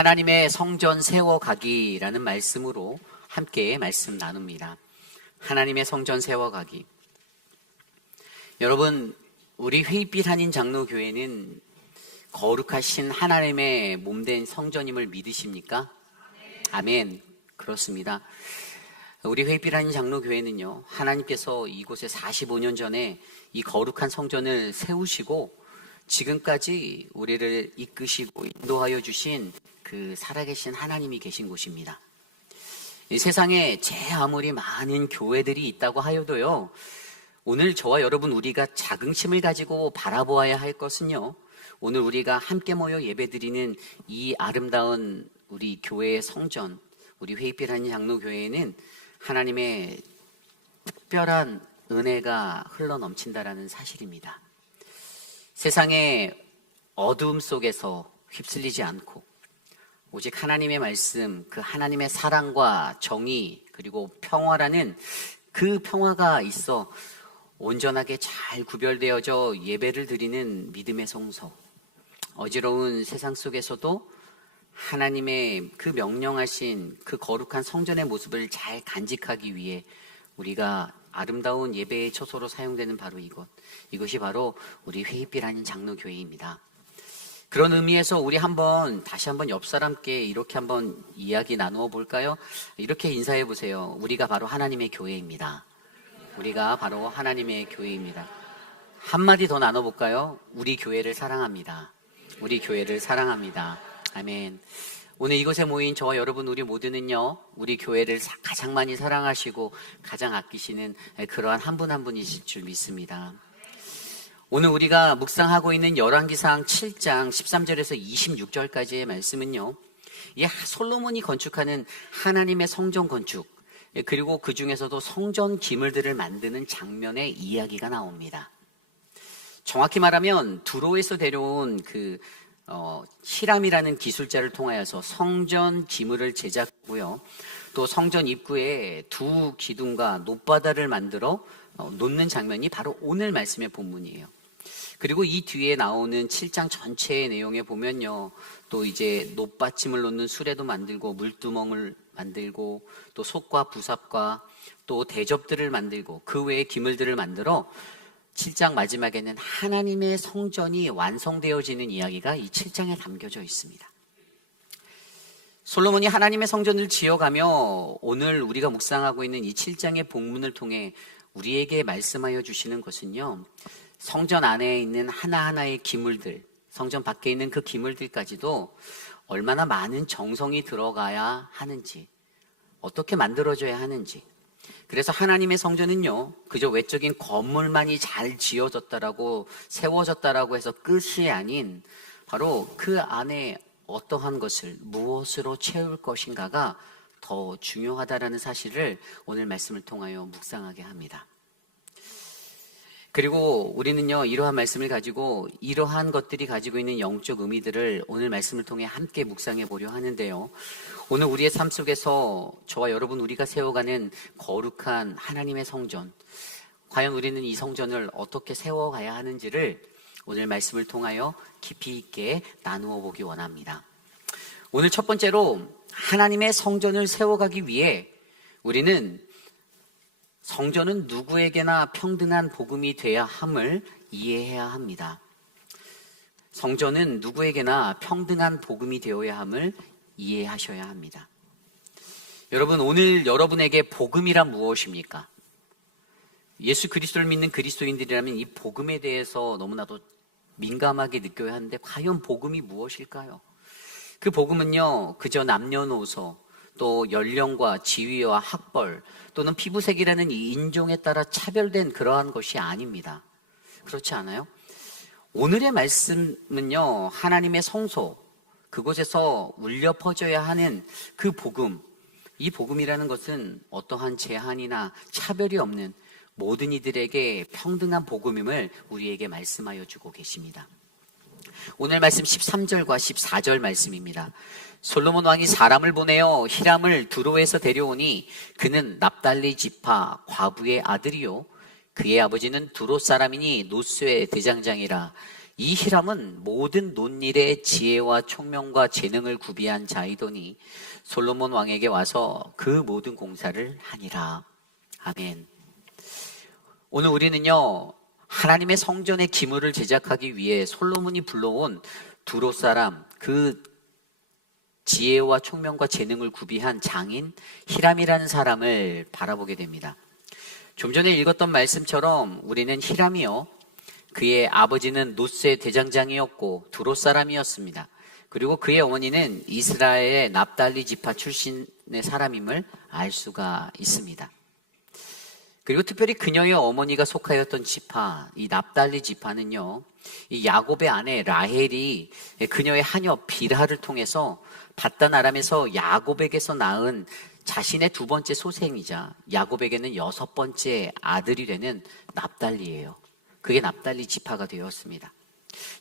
하나님의 성전 세워가기라는 말씀으로 함께 말씀 나눕니다. 하나님의 성전 세워가기. 여러분, 우리 회빛 한인 장로교회는 거룩하신 하나님의 몸된 성전임을 믿으십니까? 아멘. 그렇습니다. 우리 회빛 한인 장로교회는요, 하나님께서 이곳에 45년 전에 이 거룩한 성전을 세우시고 지금까지 우리를 이끄시고 인도하여 주신 그 살아계신 하나님이 계신 곳입니다. 이 세상에 제 아무리 많은 교회들이 있다고 하여도요, 오늘 저와 여러분 우리가 자긍심을 가지고 바라보아야 할 것은요, 오늘 우리가 함께 모여 예배드리는 이 아름다운 우리 교회의 성전, 우리 회빛 한인 장로교회에는 하나님의 특별한 은혜가 흘러넘친다라는 사실입니다. 세상의 어두움 속에서 휩쓸리지 않고 오직 하나님의 말씀, 그 하나님의 사랑과 정의 그리고 평화라는 그 평화가 있어 온전하게 잘 구별되어져 예배를 드리는 믿음의 성소, 어지러운 세상 속에서도 하나님의 그 명령하신 그 거룩한 성전의 모습을 잘 간직하기 위해 우리가 아름다운 예배의 처소로 사용되는 바로 이것이 바로 우리 회빛 한인 장로교회입니다. 그런 의미에서 우리 다시 한번 옆 사람께 이렇게 한번 이야기 나누어 볼까요? 이렇게 인사해 보세요. 우리가 바로 하나님의 교회입니다. 우리가 바로 하나님의 교회입니다. 한마디 더 나눠볼까요? 우리 교회를 사랑합니다. 우리 교회를 사랑합니다. 아멘. 오늘 이곳에 모인 저와 여러분 우리 모두는요, 우리 교회를 가장 많이 사랑하시고 가장 아끼시는 그러한 한 분 한 분이실 줄 믿습니다. 오늘 우리가 묵상하고 있는 열왕기상 7장 13절에서 26절까지의 말씀은요, 이 솔로몬이 건축하는 하나님의 성전 건축, 그리고 그 중에서도 성전 기물들을 만드는 장면의 이야기가 나옵니다. 정확히 말하면 두로에서 데려온 히람이라는 기술자를 통하여서 성전 기물을 제작하고요, 또 성전 입구에 두 기둥과 놋바다를 만들어 놓는 장면이 바로 오늘 말씀의 본문이에요. 그리고 이 뒤에 나오는 7장 전체의 내용에 보면요, 또 이제 놋받침을 놓는 수레도 만들고 물두멍을 만들고 또 솥과 부삽과 또 대접들을 만들고 그 외의 기물들을 만들어 7장 마지막에는 하나님의 성전이 완성되어지는 이야기가 이 7장에 담겨져 있습니다. 솔로몬이 하나님의 성전을 지어가며 오늘 우리가 묵상하고 있는 이 7장의 본문을 통해 우리에게 말씀하여 주시는 것은요, 성전 안에 있는 하나하나의 기물들, 성전 밖에 있는 그 기물들까지도 얼마나 많은 정성이 들어가야 하는지, 어떻게 만들어져야 하는지. 그래서 하나님의 성전은요, 그저 외적인 건물만이 잘 지어졌다라고 세워졌다라고 해서 끝이 아닌 바로 그 안에 어떠한 것을 무엇으로 채울 것인가가 더 중요하다라는 사실을 오늘 말씀을 통하여 묵상하게 합니다. 그리고 우리는요, 이러한 말씀을 가지고 이러한 것들이 가지고 있는 영적 의미들을 오늘 말씀을 통해 함께 묵상해 보려 하는데요, 오늘 우리의 삶 속에서 저와 여러분 우리가 세워가는 거룩한 하나님의 성전, 과연 우리는 이 성전을 어떻게 세워가야 하는지를 오늘 말씀을 통하여 깊이 있게 나누어 보기 원합니다. 오늘 첫 번째로 하나님의 성전을 세워가기 위해 우리는 성전은 누구에게나 평등한 복음이 돼야 함을 이해해야 합니다. 성전은 누구에게나 평등한 복음이 되어야 함을 이해하셔야 합니다. 여러분, 오늘 여러분에게 복음이란 무엇입니까? 예수 그리스도를 믿는 그리스도인들이라면 이 복음에 대해서 너무나도 민감하게 느껴야 하는데, 과연 복음이 무엇일까요? 그 복음은요, 그저 남녀노소, 또 연령과 지위와 학벌 또는 피부색이라는 이 인종에 따라 차별된 그러한 것이 아닙니다. 그렇지 않아요? 오늘의 말씀은요, 하나님의 성소, 그곳에서 울려 퍼져야 하는 그 복음, 이 복음이라는 것은 어떠한 제한이나 차별이 없는 모든 이들에게 평등한 복음임을 우리에게 말씀하여 주고 계십니다. 오늘 말씀 13절과 14절 말씀입니다. 솔로몬 왕이 사람을 보내어 히람을 두로에서 데려오니 그는 납달리 지파 과부의 아들이요 그의 아버지는 두로 사람이니 노스의 대장장이라. 이 히람은 모든 논일의 지혜와 총명과 재능을 구비한 자이더니 솔로몬 왕에게 와서 그 모든 공사를 하니라. 아멘. 오늘 우리는요, 하나님의 성전의 기물을 제작하기 위해 솔로몬이 불러온 두로 사람, 그 지혜와 총명과 재능을 구비한 장인 히람이라는 사람을 바라보게 됩니다. 좀 전에 읽었던 말씀처럼 우리는 히람이요, 그의 아버지는 노스의 대장장이었고 두로 사람이었습니다. 그리고 그의 어머니는 이스라엘의 납달리 지파 출신의 사람임을 알 수가 있습니다. 그리고 특별히 그녀의 어머니가 속하였던 지파, 이 납달리 지파는요, 이 야곱의 아내 라헬이 그녀의 하녀 빌하를 통해서 밧단 아람에서 야곱에게서 낳은 자신의 두 번째 소생이자 야곱에게는 여섯 번째 아들이 되는 납달리예요. 그게 납달리 지파가 되었습니다.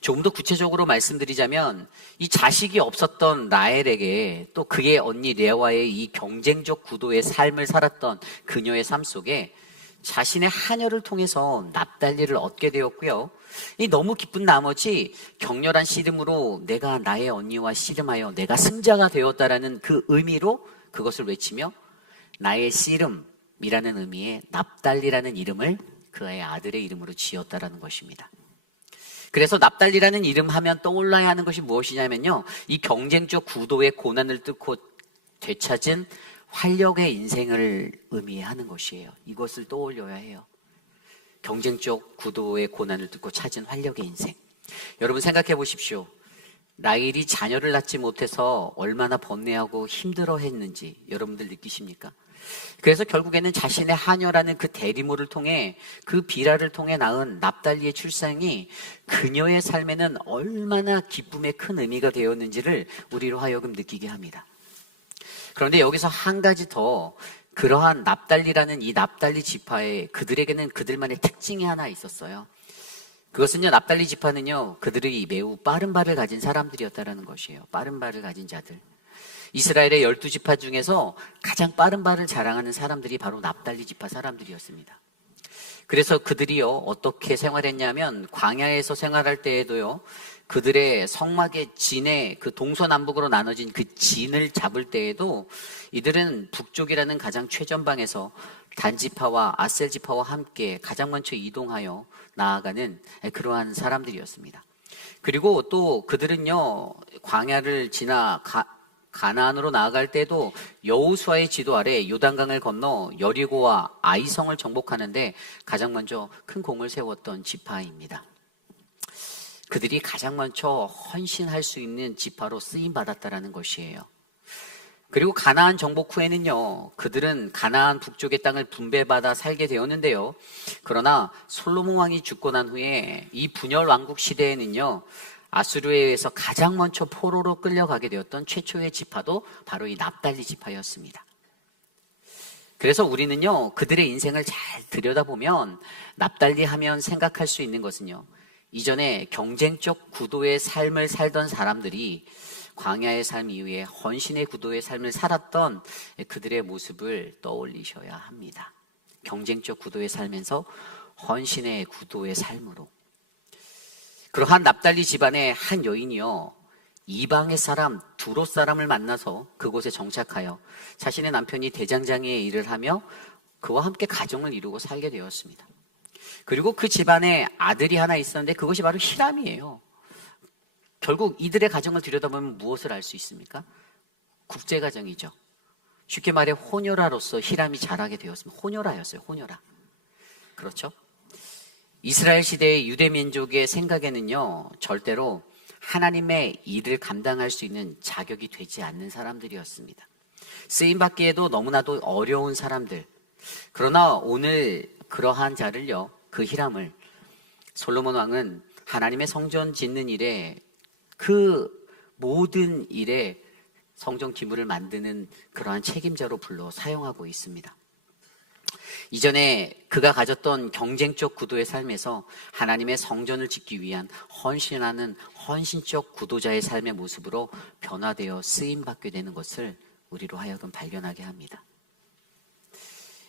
조금 더 구체적으로 말씀드리자면 이 자식이 없었던 라헬에게 또 그의 언니 레아와의 이 경쟁적 구도의 삶을 살았던 그녀의 삶 속에 자신의 하녀를 통해서 납달리를 얻게 되었고요. 이 너무 기쁜 나머지 격렬한 씨름으로 내가 나의 언니와 씨름하여 내가 승자가 되었다라는 그 의미로 그것을 외치며 나의 씨름이라는 의미의 납달리라는 이름을 그의 아들의 이름으로 지었다라는 것입니다. 그래서 납달리라는 이름 하면 떠올라야 하는 것이 무엇이냐면요, 이 경쟁적 구도의 고난을 뚫고 되찾은 활력의 인생을 의미하는 것이에요. 이것을 떠올려야 해요. 경쟁적 구도의 고난을 뚫고 찾은 활력의 인생. 여러분 생각해 보십시오. 라헬이 자녀를 낳지 못해서 얼마나 번뇌하고 힘들어했는지 여러분들 느끼십니까? 그래서 결국에는 자신의 하녀라는 그 대리모를 통해 그 비라를 통해 낳은 납달리의 출생이 그녀의 삶에는 얼마나 기쁨의 큰 의미가 되었는지를 우리로 하여금 느끼게 합니다. 그런데 여기서 한 가지 더, 그러한 납달리라는 이 납달리 지파에 그들에게는 그들만의 특징이 하나 있었어요. 그것은요, 납달리 지파는요, 그들이 매우 빠른 발을 가진 사람들이었다라는 것이에요. 빠른 발을 가진 자들. 이스라엘의 12지파 중에서 가장 빠른 발을 자랑하는 사람들이 바로 납달리 지파 사람들이었습니다. 그래서 그들이요, 어떻게 생활했냐면 광야에서 생활할 때에도요, 그들의 성막의 진에 그 동서남북으로 나눠진 그 진을 잡을 때에도 이들은 북쪽이라는 가장 최전방에서 단지파와 아셀지파와 함께 가장 먼저 이동하여 나아가는 그러한 사람들이었습니다. 그리고 또 그들은요, 광야를 지나 가나안으로 나아갈 때도 여호수아의 지도 아래 요단강을 건너 여리고와 아이성을 정복하는데 가장 먼저 큰 공을 세웠던 지파입니다. 그들이 가장 먼저 헌신할 수 있는 지파로 쓰임 받았다라는 것이에요. 그리고 가나안 정복 후에는요, 그들은 가나안 북쪽의 땅을 분배받아 살게 되었는데요. 그러나 솔로몬 왕이 죽고 난 후에 이 분열 왕국 시대에는요, 아수르에 의해서 가장 먼저 포로로 끌려가게 되었던 최초의 지파도 바로 이 납달리 지파였습니다. 그래서 우리는요, 그들의 인생을 잘 들여다보면 납달리 하면 생각할 수 있는 것은요, 이전에 경쟁적 구도의 삶을 살던 사람들이 광야의 삶 이후에 헌신의 구도의 삶을 살았던 그들의 모습을 떠올리셔야 합니다. 경쟁적 구도의 삶에서 헌신의 구도의 삶으로. 그러한 납달리 집안의 한 여인이요, 이방의 사람 두로 사람을 만나서 그곳에 정착하여 자신의 남편이 대장장이의 일을 하며 그와 함께 가정을 이루고 살게 되었습니다. 그리고 그 집안에 아들이 하나 있었는데 그것이 바로 히람이에요. 결국 이들의 가정을 들여다보면 무엇을 알 수 있습니까? 국제가정이죠. 쉽게 말해 호녀라로서 히람이 자라게 되었습니다. 호녀라였어요. 호녀라. 그렇죠? 이스라엘 시대의 유대 민족의 생각에는요, 절대로 하나님의 일을 감당할 수 있는 자격이 되지 않는 사람들이었습니다. 쓰임받기에도 너무나도 어려운 사람들. 그러나 오늘 그러한 자를요, 그 히람을 솔로몬 왕은 하나님의 성전 짓는 일에, 그 모든 일에 성전 기물을 만드는 그러한 책임자로 불러 사용하고 있습니다. 이전에 그가 가졌던 경쟁적 구도의 삶에서 하나님의 성전을 짓기 위한 헌신하는 헌신적 구도자의 삶의 모습으로 변화되어 쓰임받게 되는 것을 우리로 하여금 발견하게 합니다.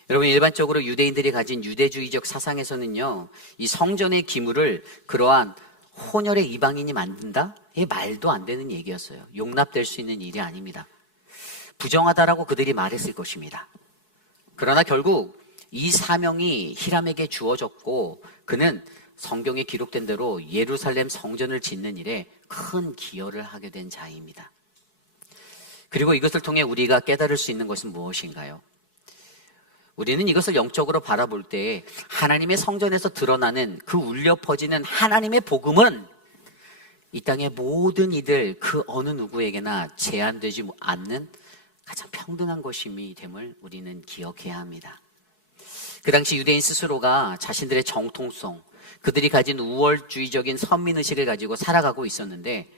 여러분, 일반적으로 유대인들이 가진 유대주의적 사상에서는요, 이 성전의 기물을 그러한 혼혈의 이방인이 만든다? 이게 말도 안 되는 얘기였어요. 용납될 수 있는 일이 아닙니다. 부정하다라고 그들이 말했을 것입니다. 그러나 결국 이 사명이 히람에게 주어졌고 그는 성경에 기록된 대로 예루살렘 성전을 짓는 일에 큰 기여를 하게 된 자입니다. 그리고 이것을 통해 우리가 깨달을 수 있는 것은 무엇인가요? 우리는 이것을 영적으로 바라볼 때 하나님의 성전에서 드러나는 그 울려 퍼지는 하나님의 복음은 이 땅의 모든 이들 그 어느 누구에게나 제한되지 않는 가장 평등한 것임이 됨을 우리는 기억해야 합니다. 그 당시 유대인 스스로가 자신들의 정통성, 그들이 가진 우월주의적인 선민의식을 가지고 살아가고 있었는데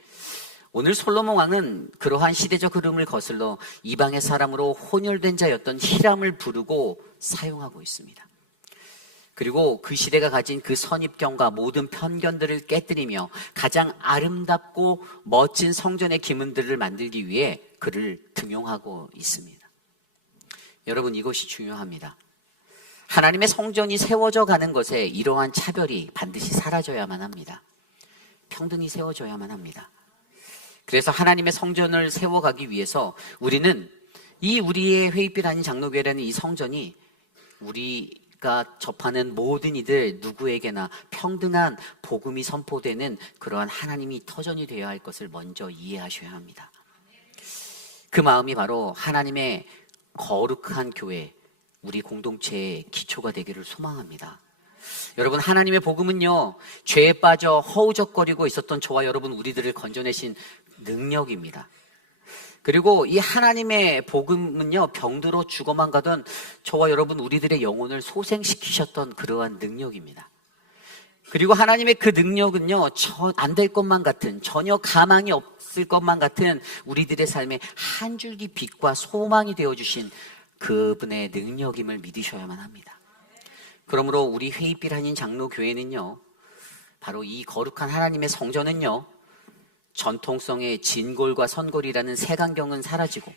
오늘 솔로몬 왕은 그러한 시대적 흐름을 거슬러 이방의 사람으로 혼혈된 자였던 히람을 부르고 사용하고 있습니다. 그리고 그 시대가 가진 그 선입견과 모든 편견들을 깨뜨리며 가장 아름답고 멋진 성전의 기문들을 만들기 위해 그를 등용하고 있습니다. 여러분, 이것이 중요합니다. 하나님의 성전이 세워져 가는 것에 이러한 차별이 반드시 사라져야만 합니다. 평등이 세워져야만 합니다. 그래서 하나님의 성전을 세워가기 위해서 우리는 이 우리의 회의빛 아닌 장로교회라는 이 성전이 우리가 접하는 모든 이들 누구에게나 평등한 복음이 선포되는 그러한 하나님이 터전이 되어야 할 것을 먼저 이해하셔야 합니다. 그 마음이 바로 하나님의 거룩한 교회, 우리 공동체의 기초가 되기를 소망합니다. 여러분, 하나님의 복음은요, 죄에 빠져 허우적거리고 있었던 저와 여러분 우리들을 건져내신 능력입니다. 그리고 이 하나님의 복음은요, 병들어 죽어만 가던 저와 여러분 우리들의 영혼을 소생시키셨던 그러한 능력입니다. 그리고 하나님의 그 능력은요, 안 될 것만 같은, 전혀 가망이 없을 것만 같은 우리들의 삶에 한 줄기 빛과 소망이 되어주신 그분의 능력임을 믿으셔야만 합니다. 그러므로 우리 회의빛 아닌 장로교회는요, 바로 이 거룩한 하나님의 성전은요, 전통성의 진골과 선골이라는 색안경은 사라지고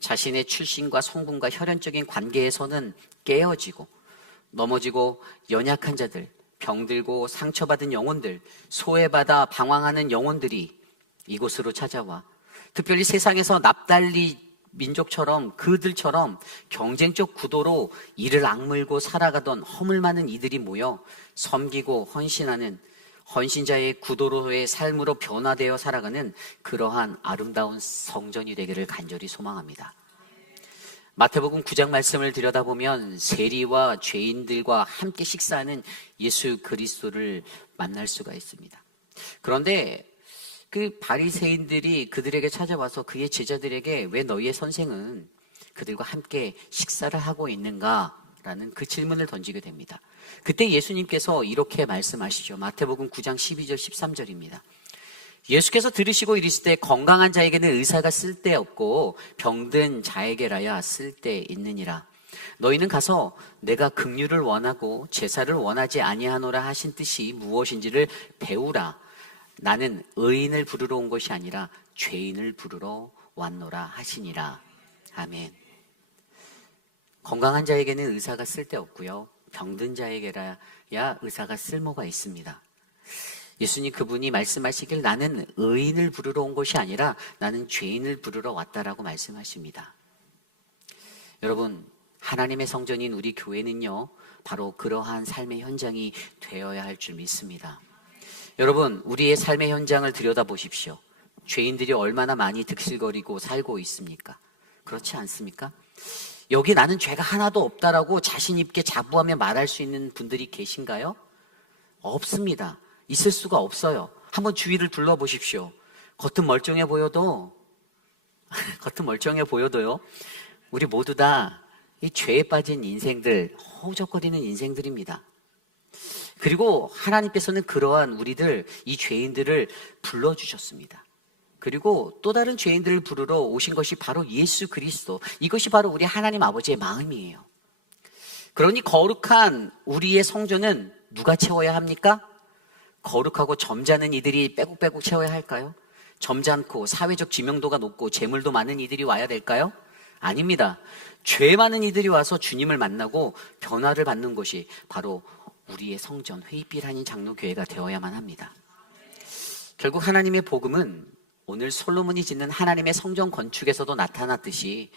자신의 출신과 성분과 혈연적인 관계에서는 깨어지고 넘어지고 연약한 자들, 병들고 상처받은 영혼들, 소외받아 방황하는 영혼들이 이곳으로 찾아와 특별히 세상에서 납달리 민족처럼 그들처럼 경쟁적 구도로 이를 악물고 살아가던 허물 많은 이들이 모여 섬기고 헌신하는 헌신자의 구도로의 삶으로 변화되어 살아가는 그러한 아름다운 성전이 되기를 간절히 소망합니다. 마태복음 9장 말씀을 들여다보면 세리와 죄인들과 함께 식사하는 예수 그리스도를 만날 수가 있습니다. 그런데 그 바리새인들이 그들에게 찾아와서 그의 제자들에게 왜 너희의 선생은 그들과 함께 식사를 하고 있는가? 라는 그 질문을 던지게 됩니다. 그때 예수님께서 이렇게 말씀하시죠. 마태복음 9장 12절 13절입니다. 예수께서 들으시고 이르시되 건강한 자에게는 의사가 쓸데없고 병든 자에게라야 쓸데있느니라. 너희는 가서 내가 긍휼을 원하고 제사를 원하지 아니하노라 하신 뜻이 무엇인지를 배우라. 나는 의인을 부르러 온 것이 아니라 죄인을 부르러 왔노라 하시니라. 아멘. 건강한 자에게는 의사가 쓸데없고요, 병든 자에게라야 의사가 쓸모가 있습니다. 예수님 그분이 말씀하시길 나는 의인을 부르러 온 것이 아니라 나는 죄인을 부르러 왔다라고 말씀하십니다. 여러분, 하나님의 성전인 우리 교회는요, 바로 그러한 삶의 현장이 되어야 할 줄 믿습니다. 여러분, 우리의 삶의 현장을 들여다보십시오. 죄인들이 얼마나 많이 득실거리고 살고 있습니까? 그렇지 않습니까? 여기 나는 죄가 하나도 없다라고 자신 있게 자부하며 말할 수 있는 분들이 계신가요? 없습니다. 있을 수가 없어요. 한번 주위를 둘러보십시오. 겉은 멀쩡해 보여도 우리 모두 다 이 죄에 빠진 인생들, 허우적거리는 인생들입니다. 그리고 하나님께서는 그러한 우리들, 이 죄인들을 불러주셨습니다. 그리고 또 다른 죄인들을 부르러 오신 것이 바로 예수 그리스도, 이것이 바로 우리 하나님 아버지의 마음이에요. 그러니 거룩한 우리의 성전은 누가 채워야 합니까? 거룩하고 점잖은 이들이 빼곡빼곡 채워야 할까요? 점잖고 사회적 지명도가 높고 재물도 많은 이들이 와야 될까요? 아닙니다. 죄 많은 이들이 와서 주님을 만나고 변화를 받는 것이 바로 우리의 성전, 회의빛 아닌 장로교회가 되어야만 합니다. 결국 하나님의 복음은 오늘 솔로몬이 짓는 하나님의 성전 건축에서도 나타났듯이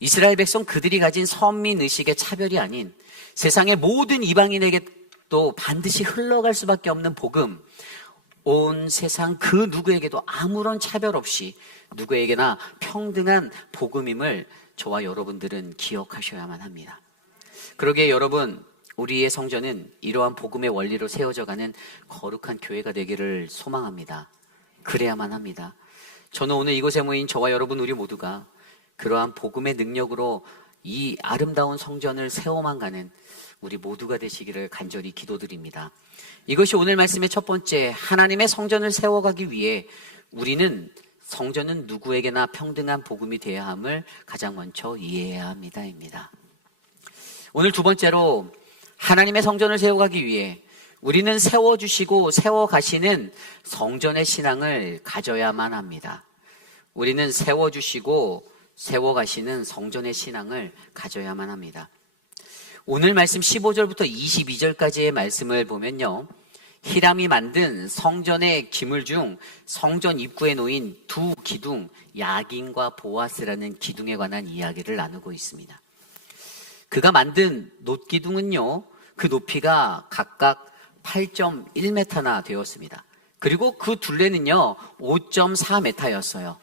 이스라엘 백성 그들이 가진 선민의식의 차별이 아닌 세상의 모든 이방인에게도 반드시 흘러갈 수밖에 없는 복음, 온 세상 그 누구에게도 아무런 차별 없이 누구에게나 평등한 복음임을 저와 여러분들은 기억하셔야만 합니다. 그러기에 여러분, 우리의 성전은 이러한 복음의 원리로 세워져가는 거룩한 교회가 되기를 소망합니다. 그래야만 합니다. 저는 오늘 이곳에 모인 저와 여러분 우리 모두가 그러한 복음의 능력으로 이 아름다운 성전을 세워만 가는 우리 모두가 되시기를 간절히 기도드립니다. 이것이 오늘 말씀의 첫 번째, 하나님의 성전을 세워가기 위해 우리는 성전은 누구에게나 평등한 복음이 되어야 함을 가장 먼저 이해해야 합니다입니다. 오늘 두 번째로 하나님의 성전을 세워가기 위해 우리는 세워주시고 세워가시는 성전의 신앙을 가져야만 합니다. 우리는 세워주시고 세워가시는 성전의 신앙을 가져야만 합니다. 오늘 말씀 15절부터 22절까지의 말씀을 보면요, 히람이 만든 성전의 기물 중 성전 입구에 놓인 두 기둥, 야긴과 보아스라는 기둥에 관한 이야기를 나누고 있습니다. 그가 만든 놋기둥은요, 그 높이가 각각 8.1m나 되었습니다. 그리고 그 둘레는요 5.4m였어요.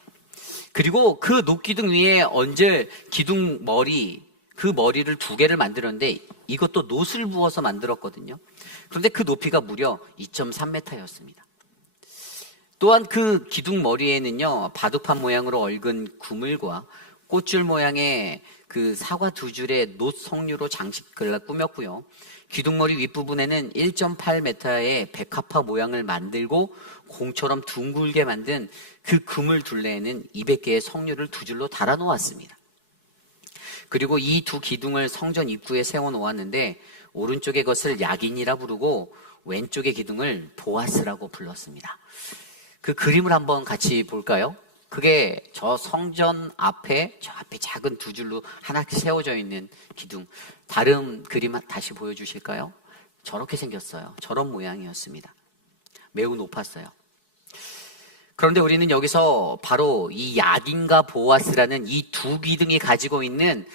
그리고 그 놋기둥 위에 얹을 기둥 머리, 그 머리를 두 개를 만들었는데 이것도 놋을 부어서 만들었거든요. 그런데 그 높이가 무려 2.3m였습니다. 또한 그 기둥 머리에는요 바둑판 모양으로 얽은 구물과 꽃줄 모양의 그 사과 두 줄의 놋 석류로 장식을 꾸몄고요. 기둥머리 윗부분에는 1.8m의 백합화 모양을 만들고 공처럼 둥글게 만든 그 그물 둘레에는 200개의 석류를 두 줄로 달아 놓았습니다. 그리고 이 두 기둥을 성전 입구에 세워 놓았는데 오른쪽의 것을 야긴이라 부르고 왼쪽의 기둥을 보아스라고 불렀습니다. 그 그림을 한번 같이 볼까요? 그게 저 성전 앞에, 저 앞에 작은 두 줄로 하나씩 세워져 있는 기둥. 다른 그림 다시 보여주실까요? 저렇게 생겼어요. 저런 모양이었습니다. 매우 높았어요. 그런데 우리는 여기서 바로 이 야긴과 보아스라는 이 두 기둥이 가지고 있는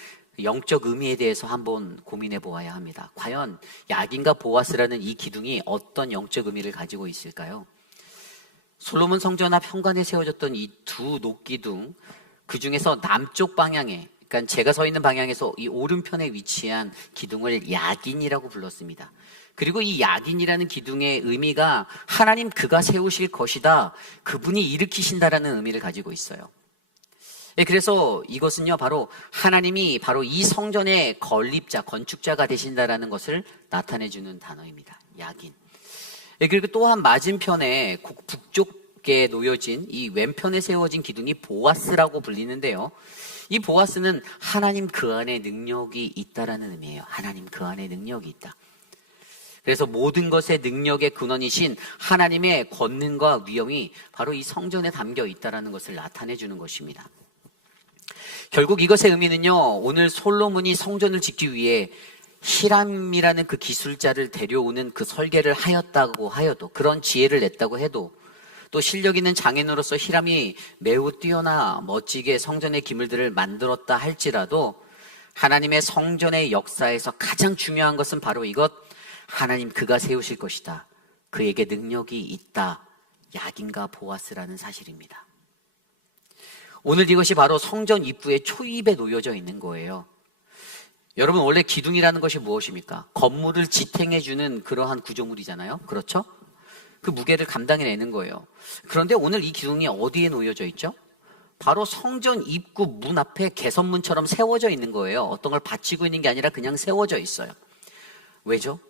영적 의미에 대해서 한번 고민해 보아야 합니다. 과연 야긴과 보아스라는 이 기둥이 어떤 영적 의미를 가지고 있을까요? 솔로몬 성전 앞 현관에 세워졌던 이 두 놋기둥, 그 중에서 남쪽 방향에, 그러니까 제가 서 있는 방향에서 이 오른편에 위치한 기둥을 야긴이라고 불렀습니다. 그리고 이 야긴이라는 기둥의 의미가 하나님 그가 세우실 것이다, 그분이 일으키신다라는 의미를 가지고 있어요. 그래서 이것은요 바로 하나님이 바로 이 성전의 건립자, 건축자가 되신다라는 것을 나타내주는 단어입니다. 야긴. 그리고 또한 맞은편에 북쪽에 놓여진 이 왼편에 세워진 기둥이 보아스라고 불리는데요, 이 보아스는 하나님 그 안에 능력이 있다라는 의미예요. 하나님 그 안에 능력이 있다. 그래서 모든 것의 능력의 근원이신 하나님의 권능과 위엄이 바로 이 성전에 담겨 있다라는 것을 나타내 주는 것입니다. 결국 이것의 의미는요, 오늘 솔로몬이 성전을 짓기 위해 히람이라는 그 기술자를 데려오는 그 설계를 하였다고 하여도, 그런 지혜를 냈다고 해도, 또 실력 있는 장인으로서 히람이 매우 뛰어나 멋지게 성전의 기물들을 만들었다 할지라도 하나님의 성전의 역사에서 가장 중요한 것은 바로 이것, 하나님 그가 세우실 것이다, 그에게 능력이 있다, 야긴과 보아스라는 사실입니다. 오늘 이것이 바로 성전 입구의 초입에 놓여져 있는 거예요. 여러분, 원래 기둥이라는 것이 무엇입니까? 건물을 지탱해주는 그러한 구조물이잖아요. 그렇죠? 그 무게를 감당해내는 거예요. 그런데 오늘 이 기둥이 어디에 놓여져 있죠? 바로 성전 입구 문 앞에 개선문처럼 세워져 있는 거예요. 어떤 걸 받치고 있는 게 아니라 그냥 세워져 있어요. 왜죠?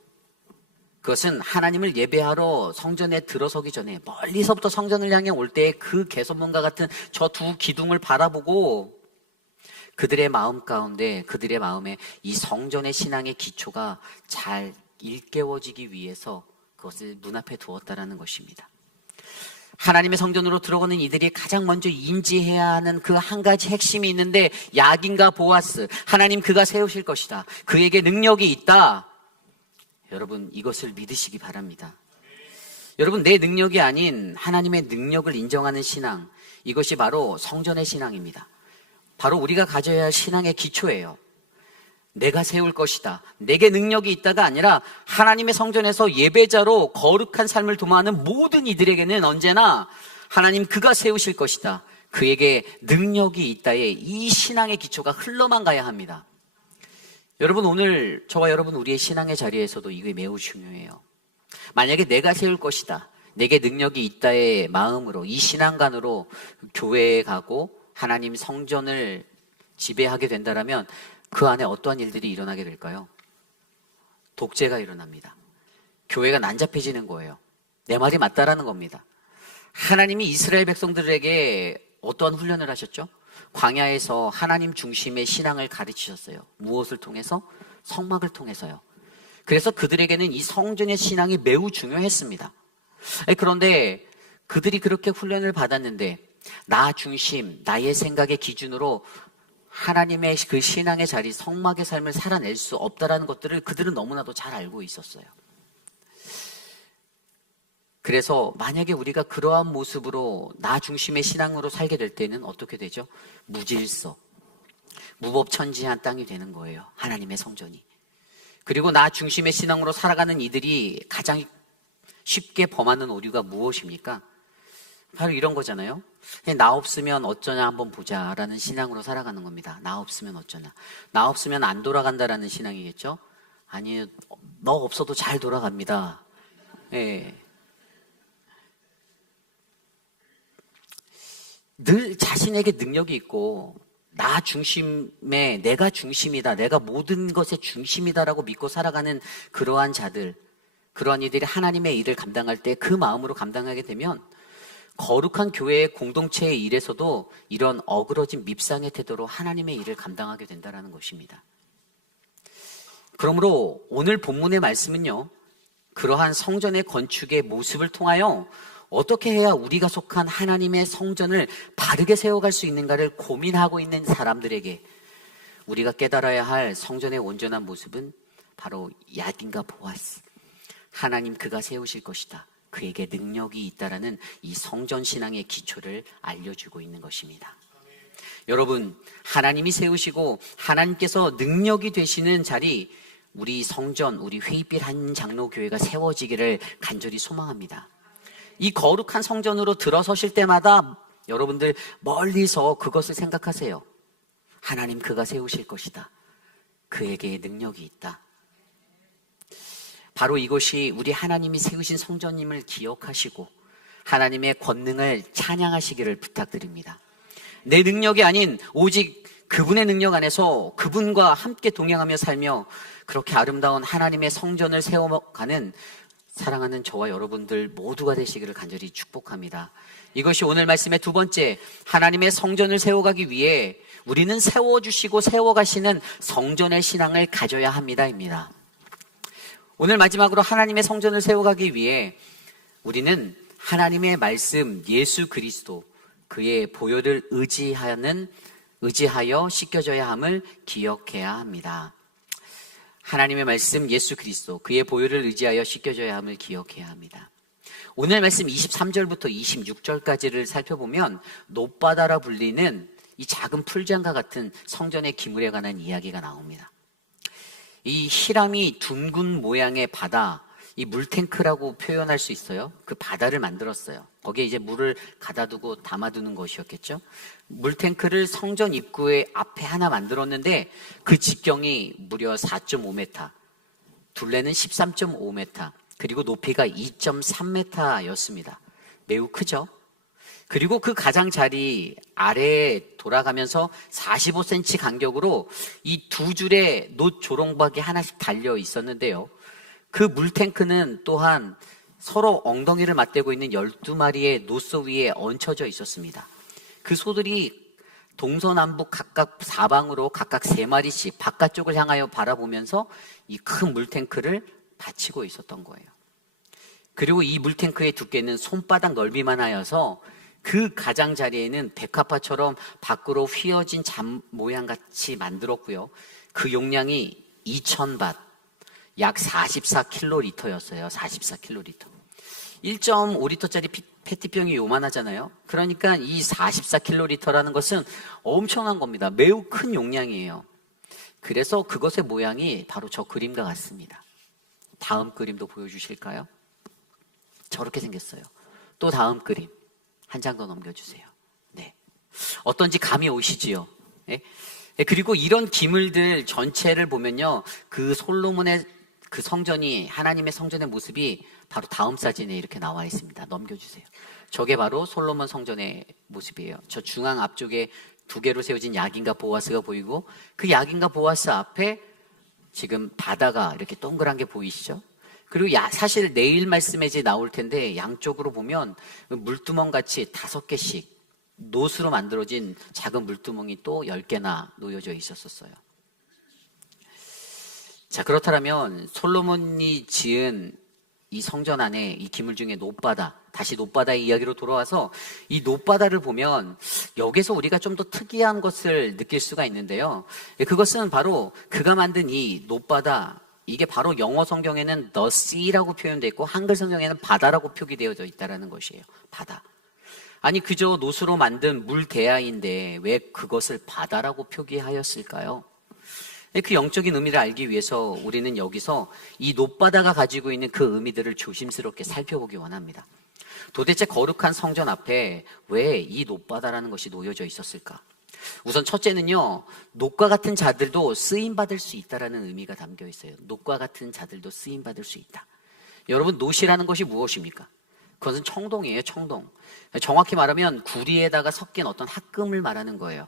그것은 하나님을 예배하러 성전에 들어서기 전에 멀리서부터 성전을 향해 올 때 그 개선문과 같은 저 두 기둥을 바라보고 그들의 마음 가운데, 그들의 마음에 이 성전의 신앙의 기초가 잘 일깨워지기 위해서 그것을 문 앞에 두었다라는 것입니다. 하나님의 성전으로 들어가는 이들이 가장 먼저 인지해야 하는 그 한 가지 핵심이 있는데, 야긴과 보아스, 하나님 그가 세우실 것이다, 그에게 능력이 있다. 여러분, 이것을 믿으시기 바랍니다. 여러분, 내 능력이 아닌 하나님의 능력을 인정하는 신앙, 이것이 바로 성전의 신앙입니다. 바로 우리가 가져야 할 신앙의 기초예요. 내가 세울 것이다, 내게 능력이 있다가 아니라 하나님의 성전에서 예배자로 거룩한 삶을 도모하는 모든 이들에게는 언제나 하나님 그가 세우실 것이다, 그에게 능력이 있다에 이 신앙의 기초가 흘러만 가야 합니다. 여러분, 오늘 저와 여러분 우리의 신앙의 자리에서도 이게 매우 중요해요. 만약에 내가 세울 것이다, 내게 능력이 있다의 마음으로 이 신앙관으로 교회에 가고 하나님 성전을 지배하게 된다면 그 안에 어떠한 일들이 일어나게 될까요? 독재가 일어납니다. 교회가 난잡해지는 거예요. 내 말이 맞다라는 겁니다. 하나님이 이스라엘 백성들에게 어떠한 훈련을 하셨죠? 광야에서 하나님 중심의 신앙을 가르치셨어요. 무엇을 통해서? 성막을 통해서요. 그래서 그들에게는 이 성전의 신앙이 매우 중요했습니다. 그런데 그들이 그렇게 훈련을 받았는데 나 중심, 나의 생각의 기준으로 하나님의 그 신앙의 자리, 성막의 삶을 살아낼 수 없다라는 것들을 그들은 너무나도 잘 알고 있었어요. 그래서 만약에 우리가 그러한 모습으로 나 중심의 신앙으로 살게 될 때는 어떻게 되죠? 무질서, 무법천지한 땅이 되는 거예요. 하나님의 성전이. 그리고 나 중심의 신앙으로 살아가는 이들이 가장 쉽게 범하는 오류가 무엇입니까? 바로 이런 거잖아요. 나 없으면 어쩌냐 한번 보자 라는 신앙으로 살아가는 겁니다. 나 없으면 어쩌냐. 나 없으면 안 돌아간다라는 신앙이겠죠? 아니, 너 없어도 잘 돌아갑니다. 예. 늘 자신에게 능력이 있고 나 중심에 내가 중심이다, 내가 모든 것의 중심이다라고 믿고 살아가는 그러한 자들, 그러한 이들이 하나님의 일을 감당할 때 그 마음으로 감당하게 되면 거룩한 교회의 공동체의 일에서도 이런 어그러진 밉상의 태도로 하나님의 일을 감당하게 된다는 것입니다. 그러므로 오늘 본문의 말씀은요, 그러한 성전의 건축의 모습을 통하여 어떻게 해야 우리가 속한 하나님의 성전을 바르게 세워갈 수 있는가를 고민하고 있는 사람들에게 우리가 깨달아야 할 성전의 온전한 모습은 바로 야긴과 보아스, 하나님 그가 세우실 것이다, 그에게 능력이 있다라는 이 성전 신앙의 기초를 알려주고 있는 것입니다. 여러분, 하나님이 세우시고 하나님께서 능력이 되시는 자리, 우리 성전, 우리 회의빛 한 장로교회가 세워지기를 간절히 소망합니다. 이 거룩한 성전으로 들어서실 때마다 여러분들 멀리서 그것을 생각하세요. 하나님 그가 세우실 것이다, 그에게 능력이 있다. 바로 이것이 우리 하나님이 세우신 성전임을 기억하시고 하나님의 권능을 찬양하시기를 부탁드립니다. 내 능력이 아닌 오직 그분의 능력 안에서 그분과 함께 동행하며 살며 그렇게 아름다운 하나님의 성전을 세워가는 사랑하는 저와 여러분들 모두가 되시기를 간절히 축복합니다. 이것이 오늘 말씀의 두 번째, 하나님의 성전을 세워가기 위해 우리는 세워주시고 세워가시는 성전의 신앙을 가져야 합니다입니다. 오늘 마지막으로 하나님의 성전을 세워가기 위해 우리는 하나님의 말씀 예수 그리스도, 그의 보혈을 의지하여 씻겨져야 함을 기억해야 합니다. 하나님의 말씀 예수 그리스도, 그의 보혈을 의지하여 씻겨져야 함을 기억해야 합니다. 오늘 말씀 23절부터 26절까지를 살펴보면 높바다라 불리는 이 작은 풀장과 같은 성전의 기물에 관한 이야기가 나옵니다. 이 히람이 둥근 모양의 바다, 이 물탱크라고 표현할 수 있어요. 그 바다를 만들었어요. 거기에 이제 물을 가다 두고 담아두는 것이었겠죠. 물탱크를 성전 입구의 앞에 하나 만들었는데 그 직경이 무려 4.5m, 둘레는 13.5m, 그리고 높이가 2.3m였습니다. 매우 크죠. 그리고 그 가장자리 아래에 돌아가면서 45cm 간격으로 이 두 줄의 놋 조롱박이 하나씩 달려 있었는데요. 그 물탱크는 또한 서로 엉덩이를 맞대고 있는 12마리의 놋소 위에 얹혀져 있었습니다. 그 소들이 동서남북 각각 사방으로 각각 3마리씩 바깥쪽을 향하여 바라보면서 이 큰 물탱크를 받치고 있었던 거예요. 그리고 이 물탱크의 두께는 손바닥 넓이만 하여서 그 가장자리에는 백합화처럼 밖으로 휘어진 잠 모양같이 만들었고요. 그 용량이 2000밭, 약 44kg였어요. 44kg. 1.5리터짜리 페트병이 요만하잖아요. 그러니까 이 44킬로리터라는 것은 엄청난 겁니다. 매우 큰 용량이에요. 그래서 그것의 모양이 바로 저 그림과 같습니다. 다음 그림도 보여주실까요? 저렇게 생겼어요. 또 다음 그림 한 장 더 넘겨주세요. 네, 어떤지 감이 오시지요? 네? 그리고 이런 기물들 전체를 보면요, 그 솔로몬의 그 성전이, 하나님의 성전의 모습이 바로 다음 사진에 이렇게 나와 있습니다. 넘겨주세요. 저게 바로 솔로몬 성전의 모습이에요. 저 중앙 앞쪽에 두 개로 세워진 야긴과 보아스가 보이고, 그 야긴과 보아스 앞에 지금 바다가 이렇게 동그란 게 보이시죠? 그리고 사실 내일 말씀에 이제 나올 텐데, 양쪽으로 보면 물두멍 같이 5개씩 노수로 만들어진 작은 물두멍이 또 10개나 놓여져 있었어요. 자, 그렇다면 솔로몬이 지은 이 성전 안에 이 기물 중에 놋바다, 다시 놋바다의 이야기로 돌아와서 이 놋바다를 보면 여기서 우리가 좀 더 특이한 것을 느낄 수가 있는데요. 그것은 바로 그가 만든 이 놋바다, 이게 바로 영어 성경에는 the sea라고 표현되어 있고 한글 성경에는 바다라고 표기되어져 있다는 것이에요. 바다. 아니, 그저 놋으로 만든 물대야인데 왜 그것을 바다라고 표기하였을까요? 그 영적인 의미를 알기 위해서 우리는 여기서 이 놋바다가 가지고 있는 그 의미들을 조심스럽게 살펴보기 원합니다. 도대체 거룩한 성전 앞에 왜 이 놋바다라는 것이 놓여져 있었을까? 우선 첫째는요, 놋과 같은 자들도 쓰임받을 수 있다는 의미가 담겨 있어요. 놋과 같은 자들도 쓰임받을 수 있다. 여러분, 놋이라는 것이 무엇입니까? 그것은 청동이에요, 청동. 정확히 말하면 구리에다가 섞인 어떤 합금을 말하는 거예요.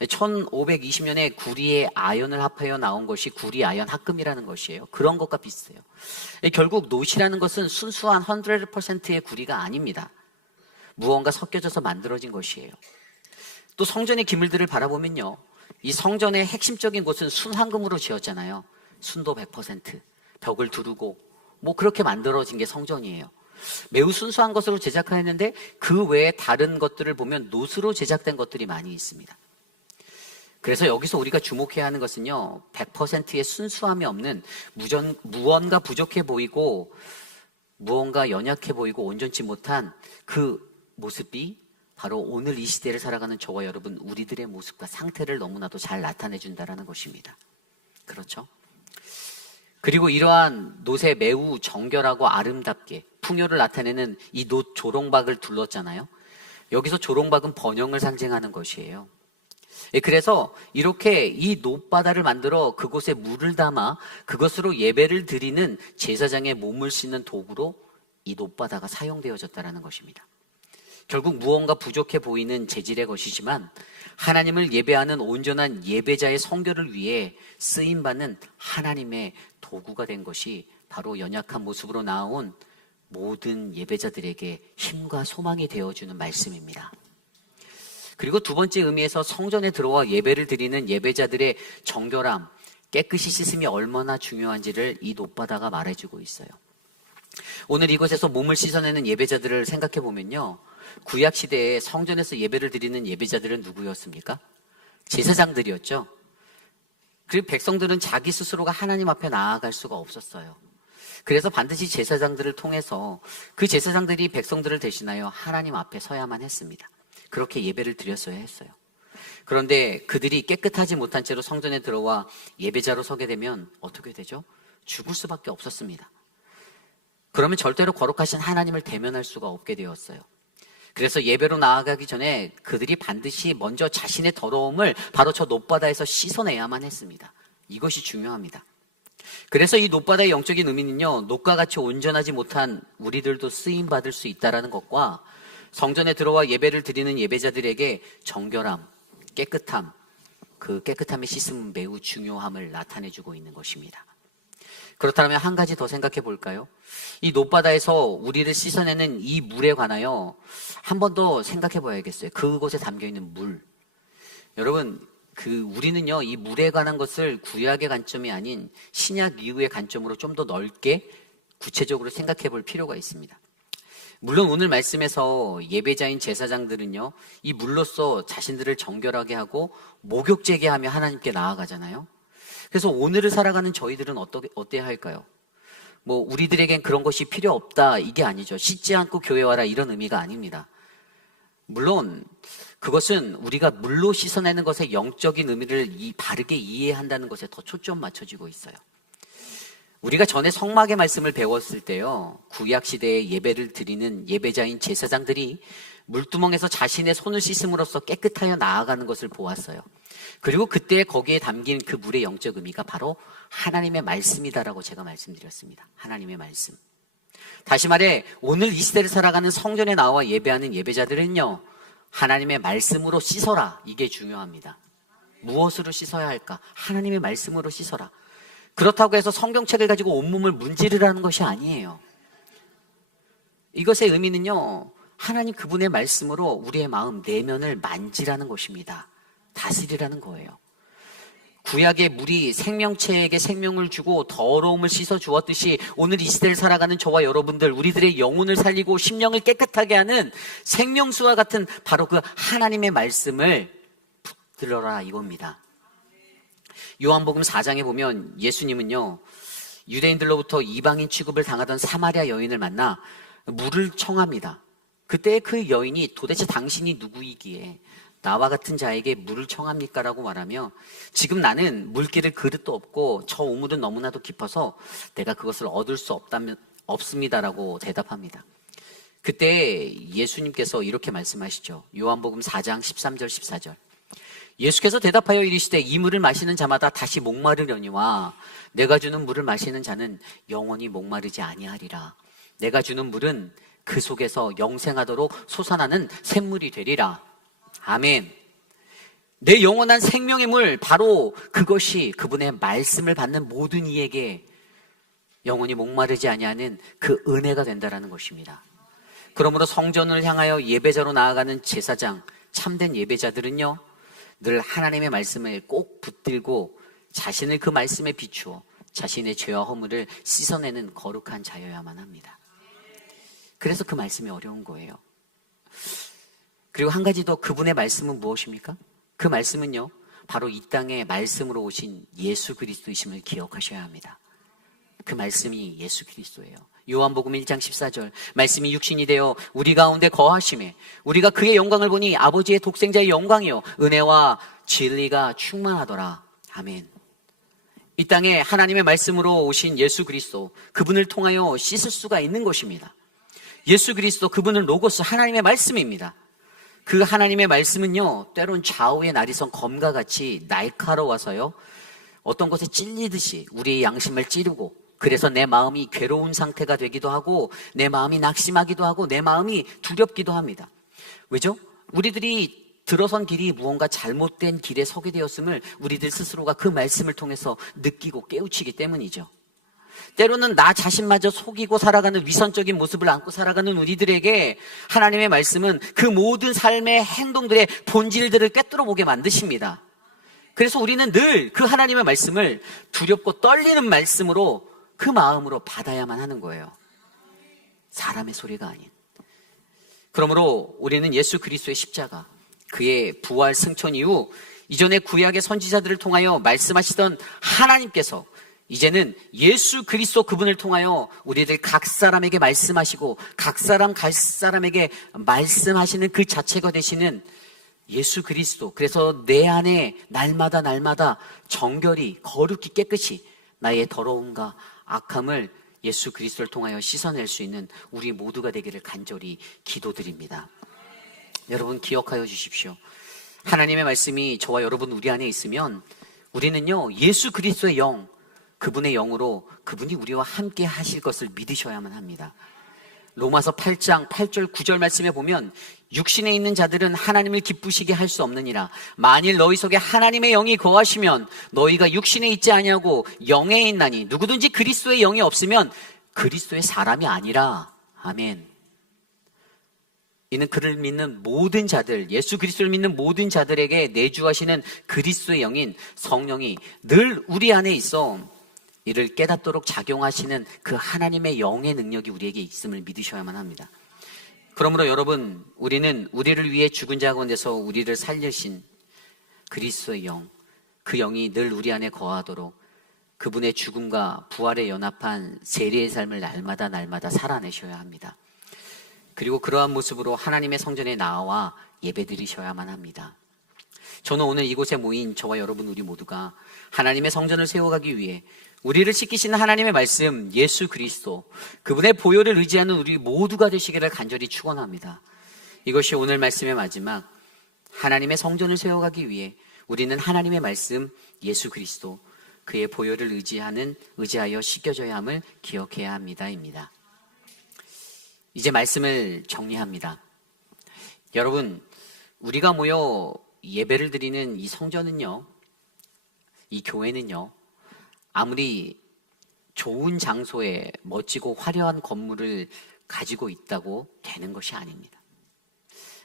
1520년에 구리에 아연을 합하여 나온 것이 구리 아연 합금이라는 것이에요. 그런 것과 비슷해요. 결국 놋이라는 것은 순수한 100%의 구리가 아닙니다. 무언가 섞여져서 만들어진 것이에요. 또 성전의 기물들을 바라보면요, 이 성전의 핵심적인 곳은 순황금으로 지었잖아요. 순도 100%, 벽을 두르고 뭐 그렇게 만들어진 게 성전이에요. 매우 순수한 것으로 제작하였는데 그 외에 다른 것들을 보면 놋으로 제작된 것들이 많이 있습니다. 그래서 여기서 우리가 주목해야 하는 것은요, 100%의 순수함이 없는 무언가 부족해 보이고 무언가 연약해 보이고 온전치 못한 그 모습이 바로 오늘 이 시대를 살아가는 저와 여러분, 우리들의 모습과 상태를 너무나도 잘 나타내 준다는 것입니다. 그렇죠? 그리고 이러한 놋에 매우 정결하고 아름답게 풍요를 나타내는 이 놋 조롱박을 둘렀잖아요. 여기서 조롱박은 번영을 상징하는 것이에요. 그래서 이렇게 이 놋바다를 만들어 그곳에 물을 담아 그것으로 예배를 드리는 제사장의 몸을 씻는 도구로 이 놋바다가 사용되어졌다는 것입니다. 결국 무언가 부족해 보이는 재질의 것이지만 하나님을 예배하는 온전한 예배자의 성결을 위해 쓰임받는 하나님의 도구가 된 것이 바로 연약한 모습으로 나온 모든 예배자들에게 힘과 소망이 되어주는 말씀입니다. 그리고 두 번째 의미에서 성전에 들어와 예배를 드리는 예배자들의 정결함, 깨끗이 씻음이 얼마나 중요한지를 이 놋바다가 말해주고 있어요. 오늘 이곳에서 몸을 씻어내는 예배자들을 생각해 보면요, 구약 시대에 성전에서 예배를 드리는 예배자들은 누구였습니까? 제사장들이었죠. 그리고 백성들은 자기 스스로가 하나님 앞에 나아갈 수가 없었어요. 그래서 반드시 제사장들을 통해서 그 제사장들이 백성들을 대신하여 하나님 앞에 서야만 했습니다. 그렇게 예배를 드렸어야 했어요. 그런데 그들이 깨끗하지 못한 채로 성전에 들어와 예배자로 서게 되면 어떻게 되죠? 죽을 수밖에 없었습니다. 그러면 절대로 거룩하신 하나님을 대면할 수가 없게 되었어요. 그래서 예배로 나아가기 전에 그들이 반드시 먼저 자신의 더러움을 바로 저 놋바다에서 씻어내야만 했습니다. 이것이 중요합니다. 그래서 이 놋바다의 영적인 의미는요, 놋과 같이 온전하지 못한 우리들도 쓰임받을 수 있다는 것과 성전에 들어와 예배를 드리는 예배자들에게 정결함, 깨끗함, 그 깨끗함의 씻음은 매우 중요함을 나타내주고 있는 것입니다. 그렇다면 한 가지 더 생각해 볼까요? 이 놋바다에서 우리를 씻어내는 이 물에 관하여 한 번 더 생각해 봐야겠어요. 그곳에 담겨있는 물. 여러분, 우리는요, 이 물에 관한 것을 구약의 관점이 아닌 신약 이후의 관점으로 좀 더 넓게 구체적으로 생각해 볼 필요가 있습니다. 물론 오늘 말씀에서 예배자인 제사장들은요, 이 물로써 자신들을 정결하게 하고 목욕 제게하며 하나님께 나아가잖아요. 그래서 오늘을 살아가는 저희들은 어때야 할까요? 뭐 우리들에겐 그런 것이 필요 없다 이게 아니죠. 씻지 않고 교회 와라 이런 의미가 아닙니다. 물론 그것은 우리가 물로 씻어내는 것의 영적인 의미를 바르게 이해한다는 것에 더 초점 맞춰지고 있어요. 우리가 전에 성막의 말씀을 배웠을 때요, 구약 시대에 예배를 드리는 예배자인 제사장들이 물두멍에서 자신의 손을 씻음으로써 깨끗하여 나아가는 것을 보았어요. 그리고 그때 거기에 담긴 그 물의 영적 의미가 바로 하나님의 말씀이다라고 제가 말씀드렸습니다. 하나님의 말씀. 다시 말해 오늘 이 시대를 살아가는 성전에 나와 예배하는 예배자들은요, 하나님의 말씀으로 씻어라. 이게 중요합니다. 무엇으로 씻어야 할까? 하나님의 말씀으로 씻어라. 그렇다고 해서 성경책을 가지고 온몸을 문지르라는 것이 아니에요. 이것의 의미는요, 하나님 그분의 말씀으로 우리의 마음 내면을 만지라는 것입니다. 다스리라는 거예요. 구약의 물이 생명체에게 생명을 주고 더러움을 씻어 주었듯이 오늘 이 시대를 살아가는 저와 여러분들, 우리들의 영혼을 살리고 심령을 깨끗하게 하는 생명수와 같은 바로 그 하나님의 말씀을 붙들어라 이겁니다. 요한복음 4장에 보면 예수님은요, 유대인들로부터 이방인 취급을 당하던 사마리아 여인을 만나 물을 청합니다. 그때 그 여인이 도대체 당신이 누구이기에 나와 같은 자에게 물을 청합니까? 라고 말하며, 지금 나는 물기를 그릇도 없고 저 우물은 너무나도 깊어서 내가 그것을 얻을 수 없습니다라고 대답합니다. 그때 예수님께서 이렇게 말씀하시죠. 요한복음 4장 13절 14절. 예수께서 대답하여 이르시되 이 물을 마시는 자마다 다시 목마르려니와 내가 주는 물을 마시는 자는 영원히 목마르지 아니하리라. 내가 주는 물은 그 속에서 영생하도록 솟아나는 샘물이 되리라. 아멘. 내 영원한 생명의 물, 바로 그것이 그분의 말씀을 받는 모든 이에게 영원히 목마르지 아니하는 그 은혜가 된다라는 것입니다. 그러므로 성전을 향하여 예배자로 나아가는 제사장, 참된 예배자들은요, 늘 하나님의 말씀을 꼭 붙들고 자신을 그 말씀에 비추어 자신의 죄와 허물을 씻어내는 거룩한 자여야만 합니다. 그래서 그 말씀이 어려운 거예요. 그리고 한 가지 더, 그분의 말씀은 무엇입니까? 그 말씀은요, 바로 이 땅에 말씀으로 오신 예수 그리스도이심을 기억하셔야 합니다. 그 말씀이 예수 그리스도예요. 요한복음 1장 14절, 말씀이 육신이 되어 우리 가운데 거하심에 우리가 그의 영광을 보니 아버지의 독생자의 영광이요 은혜와 진리가 충만하더라. 아멘. 이 땅에 하나님의 말씀으로 오신 예수 그리스도, 그분을 통하여 씻을 수가 있는 것입니다. 예수 그리스도, 그분은 로고스, 하나님의 말씀입니다. 그 하나님의 말씀은요, 때론 좌우의 날이선 검과 같이 날카로워서요, 어떤 것에 찔리듯이 우리의 양심을 찌르고, 그래서 내 마음이 괴로운 상태가 되기도 하고, 내 마음이 낙심하기도 하고, 내 마음이 두렵기도 합니다. 왜죠? 우리들이 들어선 길이 무언가 잘못된 길에 서게 되었음을 우리들 스스로가 그 말씀을 통해서 느끼고 깨우치기 때문이죠. 때로는 나 자신마저 속이고 살아가는 위선적인 모습을 안고 살아가는 우리들에게 하나님의 말씀은 그 모든 삶의 행동들의 본질들을 꿰뚫어 보게 만드십니다. 그래서 우리는 늘 그 하나님의 말씀을 두렵고 떨리는 말씀으로, 그 마음으로 받아야만 하는 거예요. 사람의 소리가 아닌. 그러므로 우리는 예수 그리스도의 십자가, 그의 부활 승천 이후 이전에 구약의 선지자들을 통하여 말씀하시던 하나님께서 이제는 예수 그리스도 그분을 통하여 우리들 각 사람에게 말씀하시고 각 사람에게 말씀하시는 그 자체가 되시는 예수 그리스도, 그래서 내 안에 날마다 정결히 거룩히 깨끗이 나의 더러움과 악함을 예수 그리스도를 통하여 씻어낼 수 있는 우리 모두가 되기를 간절히 기도드립니다. 여러분 기억하여 주십시오. 하나님의 말씀이 저와 여러분 우리 안에 있으면 우리는요, 예수 그리스도의 영, 그분의 영으로 그분이 우리와 함께 하실 것을 믿으셔야만 합니다. 로마서 8장 8절 9절 말씀에 보면 육신에 있는 자들은 하나님을 기쁘시게 할 수 없느니라. 만일 너희 속에 하나님의 영이 거하시면 너희가 육신에 있지 아니하고 영에 있나니 누구든지 그리스도의 영이 없으면 그리스도의 사람이 아니라. 아멘. 이는 그를 믿는 모든 자들, 예수 그리스도를 믿는 모든 자들에게 내주하시는 그리스도의 영인 성령이 늘 우리 안에 있어 이를 깨닫도록 작용하시는 그 하나님의 영의 능력이 우리에게 있음을 믿으셔야만 합니다. 그러므로 여러분, 우리는 우리를 위해 죽은 자 가운데서 우리를 살리신 그리스도의 영, 그 영이 늘 우리 안에 거하도록 그분의 죽음과 부활에 연합한 세례의 삶을 날마다 살아내셔야 합니다. 그리고 그러한 모습으로 하나님의 성전에 나와 예배드리셔야만 합니다. 저는 오늘 이곳에 모인 저와 여러분 우리 모두가 하나님의 성전을 세워가기 위해 우리를 지키시는 하나님의 말씀 예수 그리스도 그분의 보혈을 의지하는 우리 모두가 되시기를 간절히 축원합니다. 이것이 오늘 말씀의 마지막, 하나님의 성전을 세워가기 위해 우리는 하나님의 말씀 예수 그리스도 그의 보혈을 의지하여 씻겨져야 함을 기억해야 합니다입니다. 이제 말씀을 정리합니다. 여러분, 우리가 모여 예배를 드리는 이 성전은요, 이 교회는요, 아무리 좋은 장소에 멋지고 화려한 건물을 가지고 있다고 되는 것이 아닙니다.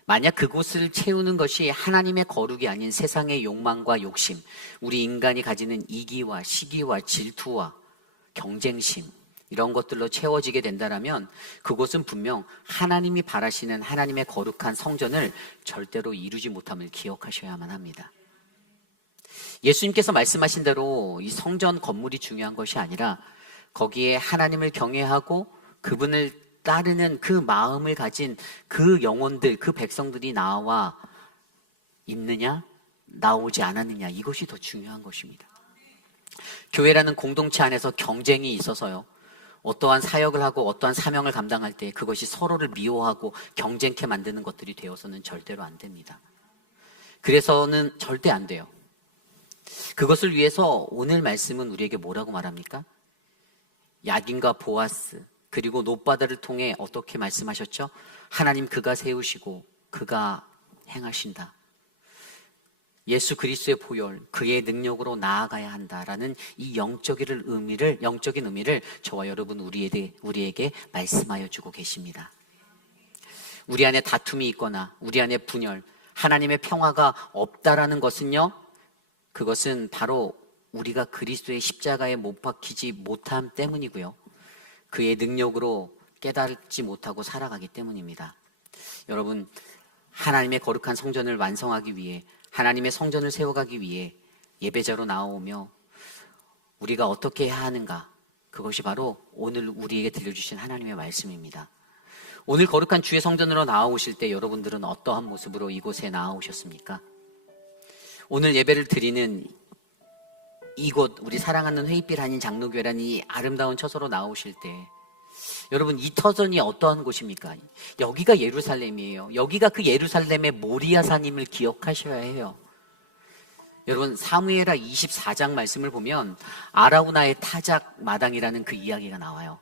만약 그곳을 채우는 것이 하나님의 거룩이 아닌 세상의 욕망과 욕심, 우리 인간이 가지는 이기와 시기와 질투와 경쟁심, 이런 것들로 채워지게 된다면 그곳은 분명 하나님이 바라시는 하나님의 거룩한 성전을 절대로 이루지 못함을 기억하셔야만 합니다. 예수님께서 말씀하신 대로 이 성전 건물이 중요한 것이 아니라 거기에 하나님을 경외하고 그분을 따르는 그 마음을 가진 그 영혼들, 그 백성들이 나와 있느냐, 나오지 않았느냐, 이것이 더 중요한 것입니다. 교회라는 공동체 안에서 경쟁이 있어서요, 어떠한 사역을 하고 어떠한 사명을 감당할 때 그것이 서로를 미워하고 경쟁케 만드는 것들이 되어서는 절대로 안 됩니다. 그래서는 절대 안 돼요. 그것을 위해서 오늘 말씀은 우리에게 뭐라고 말합니까? 야긴과 보아스 그리고 놋바다를 통해 어떻게 말씀하셨죠? 하나님 그가 세우시고 그가 행하신다. 예수 그리스도의 보혈, 그의 능력으로 나아가야 한다라는 이 영적인 의미를 저와 여러분 우리에게 말씀하여 주고 계십니다. 우리 안에 다툼이 있거나 우리 안에 분열, 하나님의 평화가 없다라는 것은요, 그것은 바로 우리가 그리스도의 십자가에 못 박히지 못함 때문이고요, 그의 능력으로 깨닫지 못하고 살아가기 때문입니다. 여러분, 하나님의 거룩한 성전을 완성하기 위해, 하나님의 성전을 세워가기 위해 예배자로 나오며 우리가 어떻게 해야 하는가, 그것이 바로 오늘 우리에게 들려주신 하나님의 말씀입니다. 오늘 거룩한 주의 성전으로 나아오실 때 여러분들은 어떠한 모습으로 이곳에 나아오셨습니까? 오늘 예배를 드리는 이곳, 우리 사랑하는 회의빛 한인 장로교회라는 이 아름다운 처소로 나오실 때 여러분, 이 터전이 어떠한 곳입니까? 여기가 예루살렘이에요. 여기가 그 예루살렘의 모리아산임을 기억하셔야 해요. 여러분, 사무엘하 24장 말씀을 보면 아라우나의 타작 마당이라는 그 이야기가 나와요.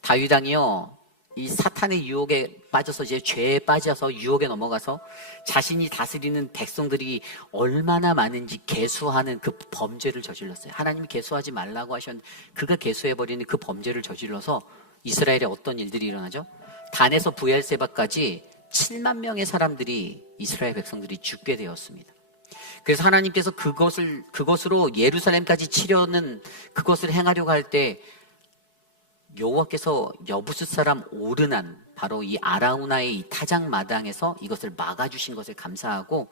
다윗 왕이요, 이 사탄의 유혹에 빠져서, 이제 죄에 빠져서 유혹에 넘어가서 자신이 다스리는 백성들이 얼마나 많은지 계수하는 그 범죄를 저질렀어요. 하나님이 계수하지 말라고 하셨는데 그가 계수해버리는 그 범죄를 저질러서 이스라엘에 어떤 일들이 일어나죠? 단에서 브엘세바까지 7만 명의 사람들이, 이스라엘 백성들이 죽게 되었습니다. 그래서 하나님께서 그것으로 예루살렘까지 치려는 그것을 행하려고 할 때 여호와께서 여부스 사람 오르난, 바로 이 아라우나의 이 타작 마당에서 이것을 막아주신 것을 감사하고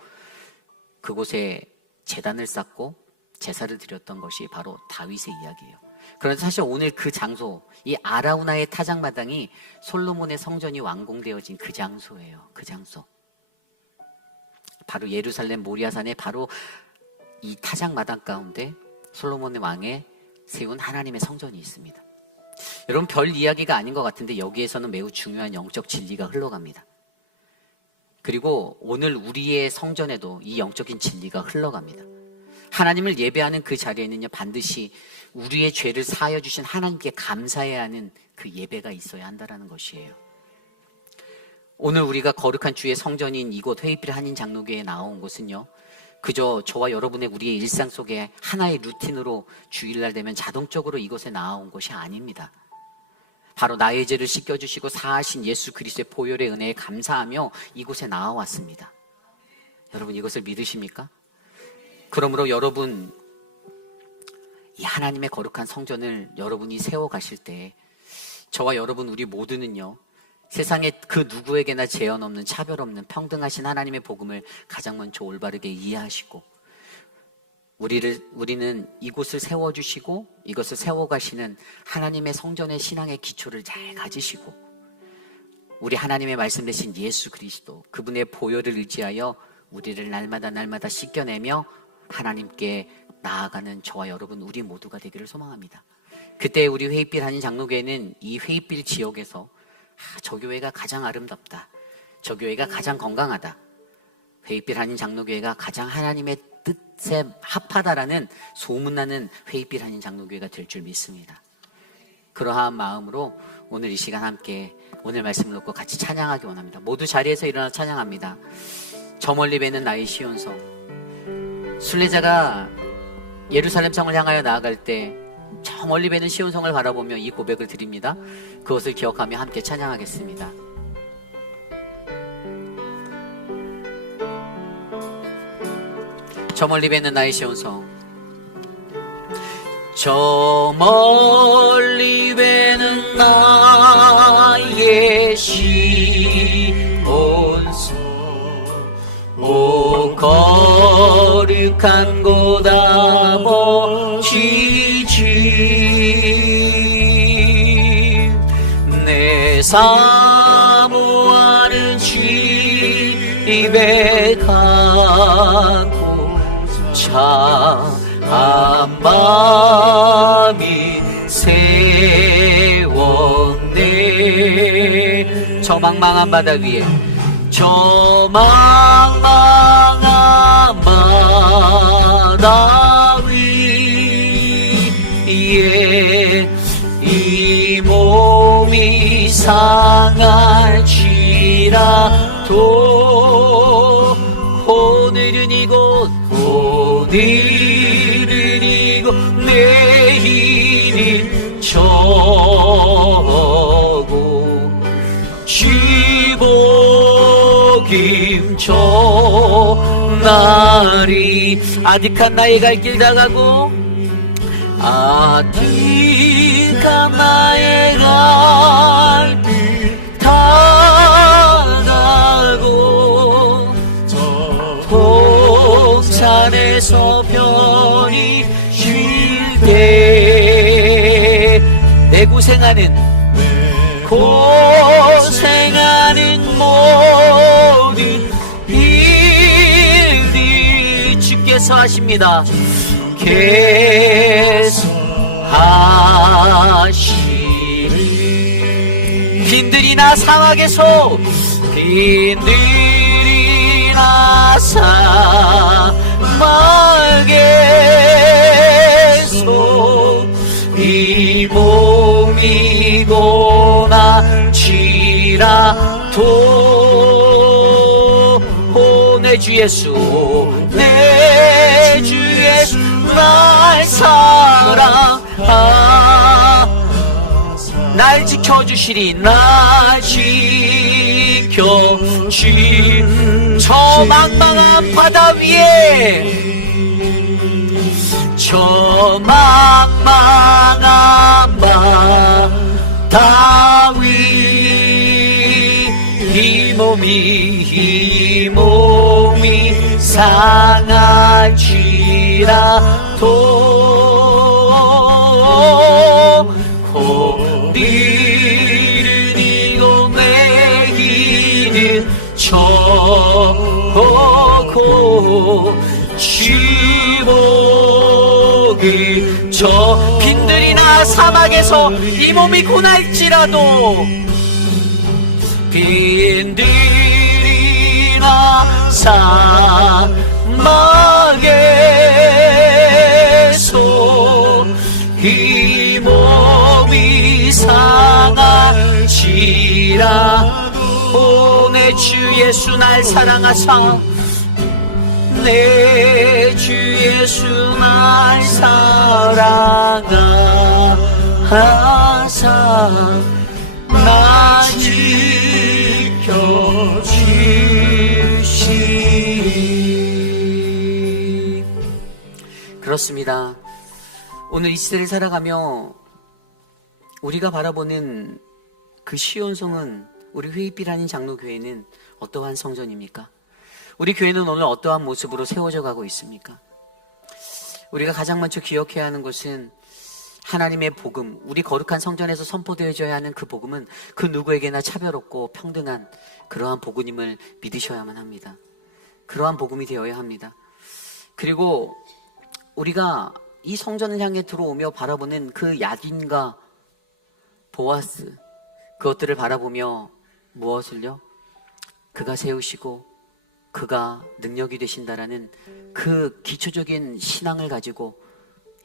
그곳에 제단을 쌓고 제사를 드렸던 것이 바로 다윗의 이야기예요. 그런데 사실 오늘 그 장소, 이 아라우나의 타작 마당이 솔로몬의 성전이 완공되어진 그 장소예요. 그 장소. 바로 예루살렘 모리아산의 바로 이 타작 마당 가운데 솔로몬의 왕에 세운 하나님의 성전이 있습니다. 여러분, 별 이야기가 아닌 것 같은데 여기에서는 매우 중요한 영적 진리가 흘러갑니다. 그리고 오늘 우리의 성전에도 이 영적인 진리가 흘러갑니다. 하나님을 예배하는 그 자리에는요, 반드시 우리의 죄를 사하여 주신 하나님께 감사해야 하는 그 예배가 있어야 한다는 것이에요. 오늘 우리가 거룩한 주의 성전인 이곳 회의필 한인 장로교회에 나온 곳은요, 그저 저와 여러분의 우리의 일상 속에 하나의 루틴으로 주일날 되면 자동적으로 이곳에 나온 것이 아닙니다. 바로 나의 죄를 씻겨주시고 사하신 예수 그리스도의 보혈의 은혜에 감사하며 이곳에 나와왔습니다. 여러분, 이것을 믿으십니까? 그러므로 여러분, 이 하나님의 거룩한 성전을 여러분이 세워가실 때 저와 여러분 우리 모두는요, 세상에 그 누구에게나 제한 없는, 차별 없는 평등하신 하나님의 복음을 가장 먼저 올바르게 이해하시고 우리는 이곳을 세워주시고 이것을 세워가시는 하나님의 성전의 신앙의 기초를 잘 가지시고 우리 하나님의 말씀 되신 예수 그리스도 그분의 보혈을 의지하여 우리를 날마다 씻겨내며 하나님께 나아가는 저와 여러분 우리 모두가 되기를 소망합니다. 그때 우리 회의빛 한인 장로교회는 이 회의빛 지역에서 저 교회가 가장 아름답다, 저 교회가 가장 건강하다, 회의빛 한인 장로교회가 가장 하나님의 뜻에 합하다라는 소문나는 회의빛 한인 장로교회가 될 줄 믿습니다. 그러한 마음으로 오늘 이 시간 함께 오늘 말씀을 놓고 같이 찬양하기 원합니다. 모두 자리에서 일어나 찬양합니다. 저 멀리 뵈는 나의 시온성. 순례자가 예루살렘 성을 향하여 나아갈 때 저 멀리 뵈는 시온성을 바라보며 이 고백을 드립니다. 그것을 기억하며 함께 찬양하겠습니다. 저 멀리 뵈는 나의 시온성. 저 멀리 뵈는 나의 시온성. 오 거룩한 곳 아버지지 내 사모하는 집에 가고 참 밤이 세웠네. 저 망망한 바다 위에 저 망망한 바다 위에 이 몸이 상할지라도 오늘은 이곳 내일은 저곳 저 날이 아득한 나의 갈 길 다가고 아득한 나의 갈 길 다가고 동산에서 편히 쉴 때 내 고생하는 모든 일들이 주께서 하십니다. 계속하시리. 빈들이나 사막에서 이 몸이 고난치라도 내 주 예수 날 사랑하 날 지켜주시리. 날 지켜주시 저 망망한 바다 위에 저 망망한 바다 위 이 몸이 상할지라도 고비를 이고 내기는 저고 지복이 저 빈들이나 사막에서 이 몸이 고날지라도 빈들이나 사막에서 이 몸이 상할지라도 내 주 예수 날 사랑하사 내 주 예수 날 사랑하사 나 지켜주시리. 그렇습니다. 오늘 이 시대를 살아가며 우리가 바라보는 그 시온성은 우리 회의빛 한인 장로교회는 어떠한 성전입니까? 우리 교회는 오늘 어떠한 모습으로 세워져 가고 있습니까? 우리가 가장 먼저 기억해야 하는 것은 하나님의 복음, 우리 거룩한 성전에서 선포되어져야 하는 그 복음은 그 누구에게나 차별 없고 평등한 그러한 복음임을 믿으셔야만 합니다. 그러한 복음이 되어야 합니다. 그리고 우리가 이 성전을 향해 들어오며 바라보는 그 야긴과 보아스, 그것들을 바라보며 무엇을요? 그가 세우시고 그가 능력이 되신다라는 그 기초적인 신앙을 가지고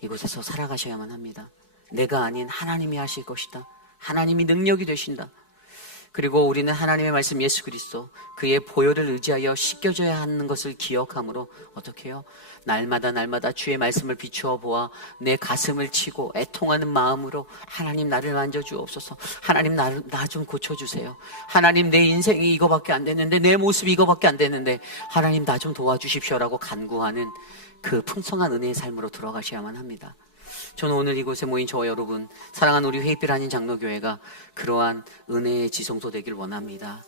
이곳에서 살아가셔야만 합니다. 내가 아닌 하나님이 하실 것이다. 하나님이 능력이 되신다. 그리고 우리는 하나님의 말씀 예수 그리스도 그의 보혈을 의지하여 씻겨져야 하는 것을 기억함으로 어떻게 해요? 날마다 주의 말씀을 비추어 보아 내 가슴을 치고 애통하는 마음으로 하나님 나를 만져주옵소서. 하나님 나 좀 고쳐주세요. 하나님 내 인생이 이거밖에 안 됐는데, 내 모습이 이거밖에 안 됐는데 하나님 나 좀 도와주십시오라고 간구하는 그 풍성한 은혜의 삶으로 들어가셔야만 합니다. 저는 오늘 이곳에 모인 저와 여러분, 사랑하는 우리 회입빌 한인 장로교회가 그러한 은혜의 지성소 되길 원합니다.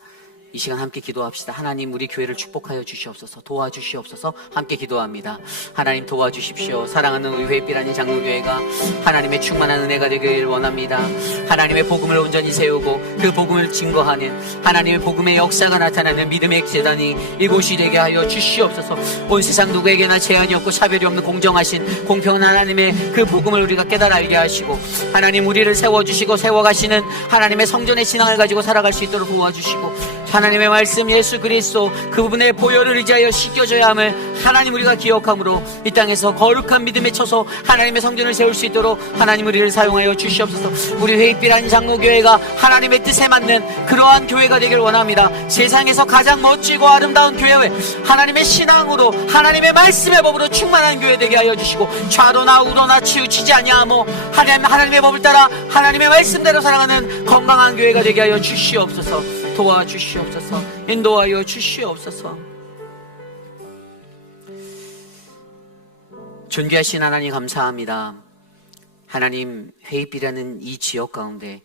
이 시간 함께 기도합시다. 하나님 우리 교회를 축복하여 주시옵소서. 도와주시옵소서. 함께 기도합니다. 하나님 도와주십시오. 사랑하는 우리 회입빌 한인 장로교회가 하나님의 충만한 은혜가 되길 원합니다. 하나님의 복음을 온전히 세우고 그 복음을 증거하는 하나님의 복음의 역사가 나타나는 믿음의 재단이 이곳이 되게 하여 주시옵소서. 온 세상 누구에게나 제한이 없고 차별이 없는 공정하신 공평한 하나님의 그 복음을 우리가 깨달아 알게 하시고, 하나님 우리를 세워주시고 세워가시는 하나님의 성전의 신앙을 가지고 살아갈 수 있도록 도와주시고, 하나님의 말씀 예수 그리스도 그 부분에 보혈을 의지하여 씻겨져야 함을 하나님 우리가 기억함으로 이 땅에서 거룩한 믿음에 쳐서 하나님의 성전을 세울 수 있도록 하나님 우리를 사용하여 주시옵소서. 우리 회입빌 한인 장로교회가 하나님의 뜻에 맞는 그러한 교회가 되길 원합니다. 세상에서 가장 멋지고 아름다운 교회, 하나님의 신앙으로 하나님의 말씀의 법으로 충만한 교회 되게 하여 주시고, 좌로나 우로나 치우치지 아니하며 하나님의 법을 따라 하나님의 말씀대로 살아가는 건강한 교회가 되게 하여 주시옵소서. 도와주시옵소서. 인도하여 주시옵소서. 존귀하신 하나님 감사합니다. 하나님 회입이라는 이 지역 가운데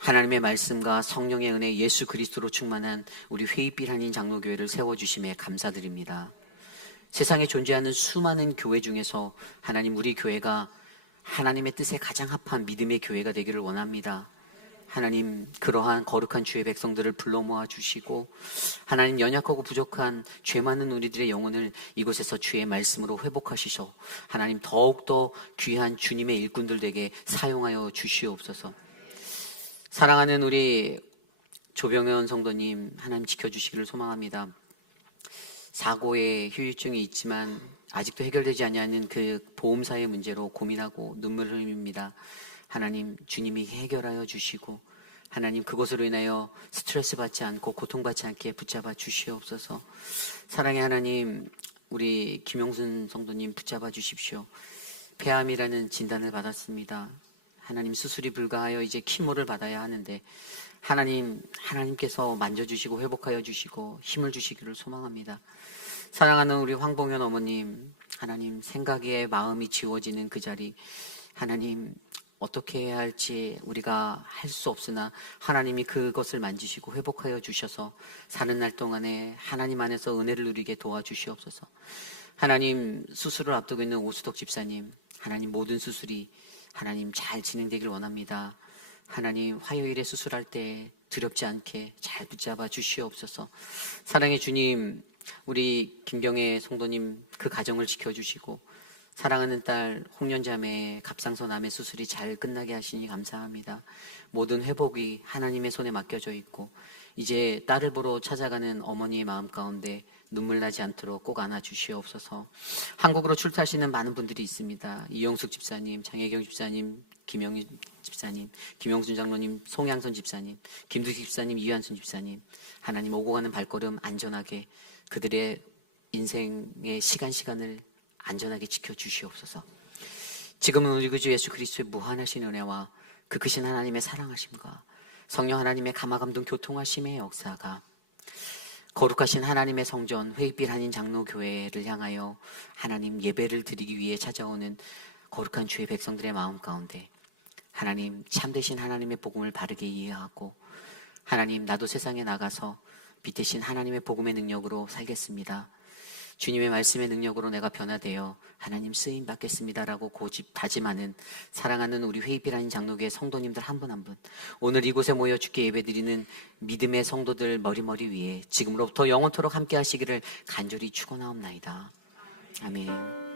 하나님의 말씀과 성령의 은혜 예수 그리스도로 충만한 우리 회입빌 한인 장로교회를 세워주심에 감사드립니다. 세상에 존재하는 수많은 교회 중에서 하나님 우리 교회가 하나님의 뜻에 가장 합한 믿음의 교회가 되기를 원합니다. 하나님 그러한 거룩한 주의 백성들을 불러 모아 주시고, 하나님 연약하고 부족한 죄 많은 우리들의 영혼을 이곳에서 주의 말씀으로 회복하시소. 하나님 더욱더 귀한 주님의 일꾼들 되게 사용하여 주시옵소서. 사랑하는 우리 조병현 성도님 하나님 지켜주시기를 소망합니다. 사고에 후유증이 있지만 아직도 해결되지 않는 그 보험사의 문제로 고민하고 눈물을 흘립니다. 하나님 주님이 해결하여 주시고, 하나님 그것으로 인하여 스트레스 받지 않고 고통받지 않게 붙잡아 주시옵소서. 사랑의 하나님 우리 김용순 성도님 붙잡아 주십시오. 폐암이라는 진단을 받았습니다. 하나님 수술이 불가하여 이제 키모를 받아야 하는데 하나님께서 만져주시고 회복하여 주시고 힘을 주시기를 소망합니다. 사랑하는 우리 황봉현 어머님, 하나님 생각에 마음이 지워지는 그 자리, 하나님 어떻게 해야 할지 우리가 할 수 없으나 하나님이 그것을 만지시고 회복하여 주셔서 사는 날 동안에 하나님 안에서 은혜를 누리게 도와주시옵소서. 하나님 수술을 앞두고 있는 오수덕 집사님, 하나님 모든 수술이 하나님 잘 진행되길 원합니다. 하나님 화요일에 수술할 때 두렵지 않게 잘 붙잡아 주시옵소서. 사랑의 주님, 우리 김경애 성도님 그 가정을 지켜주시고, 사랑하는 딸 홍련자매의 갑상선 암의 수술이 잘 끝나게 하시니 감사합니다. 모든 회복이 하나님의 손에 맡겨져 있고, 이제 딸을 보러 찾아가는 어머니의 마음 가운데 눈물 나지 않도록 꼭 안아주시옵소서. 한국으로 출타하시는 많은 분들이 있습니다. 이영숙 집사님, 장혜경 집사님, 김영희 집사님, 김영순 장로님, 송양선 집사님, 김두식 집사님, 이한순 집사님, 하나님 오고 가는 발걸음 안전하게 그들의 인생의 시간을 안전하게 지켜주시옵소서. 지금은 우리 구주 예수 그리스도의 무한하신 은혜와 그 크신 하나님의 사랑하심과 성령 하나님의 감화감동 교통하심의 역사가 거룩하신 하나님의 성전 회입빌 한인 장로교회를 향하여 하나님 예배를 드리기 위해 찾아오는 거룩한 주의 백성들의 마음 가운데 하나님 참되신 하나님의 복음을 바르게 이해하고, 하나님 나도 세상에 나가서 빛 대신 하나님의 복음의 능력으로 살겠습니다. 주님의 말씀의 능력으로 내가 변화되어 하나님 쓰임 받겠습니다라고 고집 다짐하는 사랑하는 우리 회의비라는 장로교회 성도님들 한 분 한 분, 오늘 이곳에 모여 주께 예배드리는 믿음의 성도들 머리머리 위에 지금으로부터 영원토록 함께 하시기를 간절히 축원하옵나이다. 아멘.